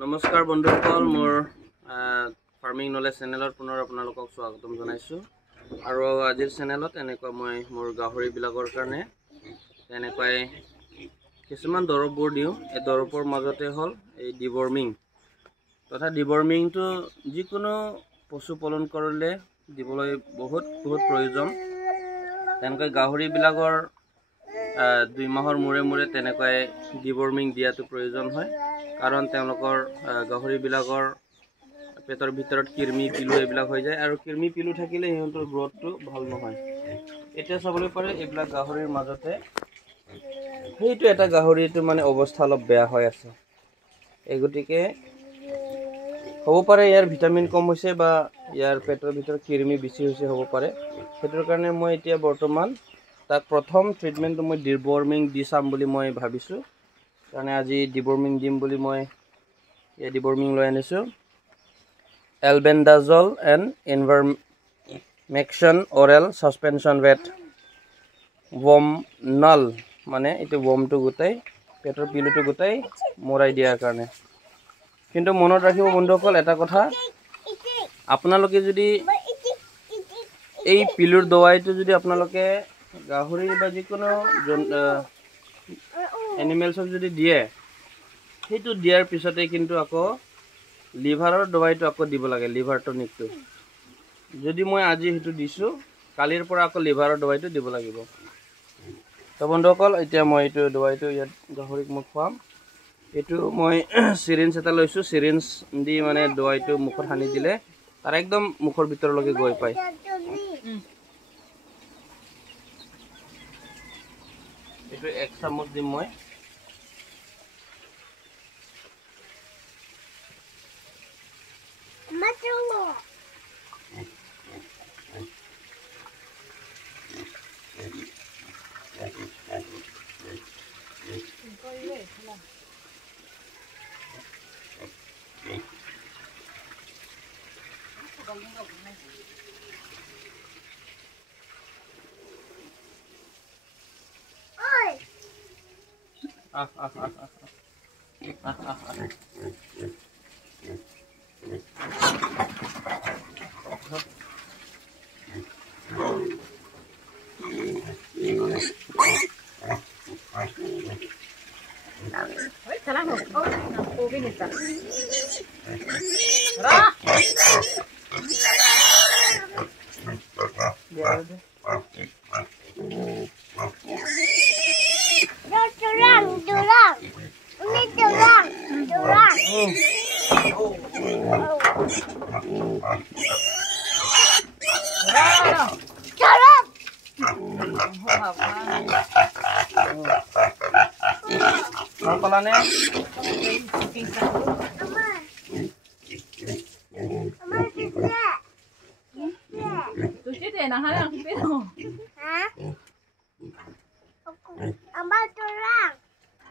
নমস্কাৰ বন্ধুসকল, মোৰ ফাৰ্মিং নলেজ চেনেলত পুনৰ আপোনালোকক স্বাগতম জনাইছোঁ। আৰু আজিৰ চেনেলত এনেকুৱা মই মোৰ গাহৰিবিলাকৰ কাৰণে এনেকুৱাই কিছুমান দৰৱবোৰ দিওঁ। এই দৰৱৰ মাজতে হ'ল এই ডিৱৰ্মিং তথা ডিৱৰ্মিংটো যিকোনো পশুপালন কৰিলে দিবলৈ বহুত প্ৰয়োজন। তেনেকৈ গাহৰিবিলাকৰ 2 মাহৰ মূৰে মূৰে তেনেকৈ ডিৱৰ্মিং দিয়াটো প্ৰয়োজন হয়। কাৰণ তেওঁলোকৰ গাহৰিবিলাকৰ পেটৰ ভিতৰত কিৰমি পিলু এইবিলাক হৈ যায়, আৰু কিৰমি পিলু থাকিলে সিহঁতৰ গ্ৰথটো ভাল নহয়। এতিয়া চাবলৈ পাৰে এইবিলাক গাহৰিৰ মাজতে সেইটো এটা গাহৰিটো মানে অৱস্থা অলপ বেয়া হৈ আছে। এই গতিকে হ'ব পাৰে ইয়াৰ ভিটামিন কম হৈছে বা ইয়াৰ পেটৰ ভিতৰত কিৰমি বেছি হৈছে হ'ব পাৰে। সেইটোৰ কাৰণে মই এতিয়া বৰ্তমান তাক প্ৰথম ট্ৰিটমেণ্টটো মই ডিৱৰ্মিং দি চাম বুলি মই ভাবিছোঁ। কাৰণে আজি ডিৱৰ্মিং দিম বুলি মই এই ডিৱৰ্মিং লৈ আনিছোঁ। Albendazole and ivermectin oral suspension ৱেট ৱৰ্ম নল, মানে এইটো ৱৰ্মটো গোটাই পেটৰ পিলুটো গোটাই মৰাই দিয়াৰ কাৰণে। কিন্তু মনত ৰাখিব বন্ধুসকল এটা কথা, আপোনালোকে যদি এই পিলুৰ দৱাইটো যদি আপোনালোকে গাহৰি বা যিকোনো এনিমেলছক যদি দিয়ে, সেইটো দিয়াৰ পিছতে কিন্তু আকৌ লিভাৰৰ দৱাইটো আকৌ দিব লাগে, লিভাৰ টনিকটো। যদি মই আজি সেইটো দিছোঁ, কালিৰ পৰা আকৌ লিভাৰৰ দৱাইটো দিব লাগিব। তো বন্ধুসকল, এতিয়া মই এইটো দৱাইটো ইয়াত গাহৰিক মই খুৱাম। এইটো মই চিৰিঞ্জ এটা লৈছোঁ। চিৰিঞ্জ দি মানে দৱাইটো মুখত সানি দিলে তাৰ একদম মুখৰ ভিতৰলৈকে গৈ পায়। এইটো 1 চামুচ দিম মই।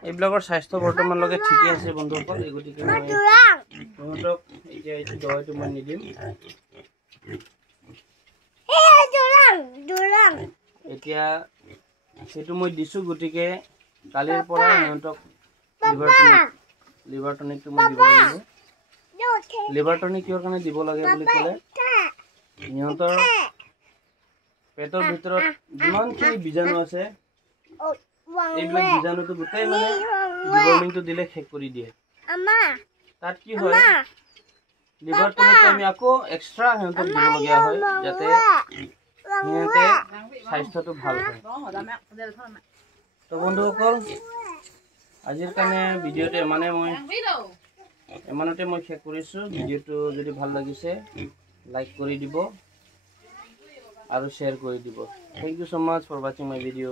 এইবিলাকৰ স্বাস্থ্য বৰ্তমানলৈকে ঠিকে আছে বন্ধুসকল। এই গতিকে মই সিহঁতক এতিয়া এইটো দৱাইটো মই নিদিম। এতিয়া সেইটো মই দিছোঁ, গতিকে কালিৰ পৰা সিহঁতক লিভাৰ টনিকটো মই দিব লাগিব। লিভাৰ টনিক কিহৰ কাৰণে দিব লাগে বুলি ক'লে, সিহঁতৰ পেটৰ ভিতৰত যিমানখিনি বীজাণু আছে এইবিলাক বীজাণুটো গোটেই মানে ডিৱৰ্মিংটো দিলে শেষ কৰি দিয়ে। তাত কি হয়, লিভাৰ টনিকটো আমি আকৌ এক্সট্ৰা সিহঁতক দিবলগীয়া হয়, যাতে সিহঁতে স্বাস্থ্যটো ভাল হয়। তো বন্ধুসকল, আজিৰ কাৰণে ভিডিঅ'টো ইমানতে মই শেষ কৰিছোঁ। ভিডিঅ'টো যদি ভাল লাগিছে লাইক কৰি দিব আৰু শ্বেয়াৰ কৰি দিব। Thank you so much for watching my video.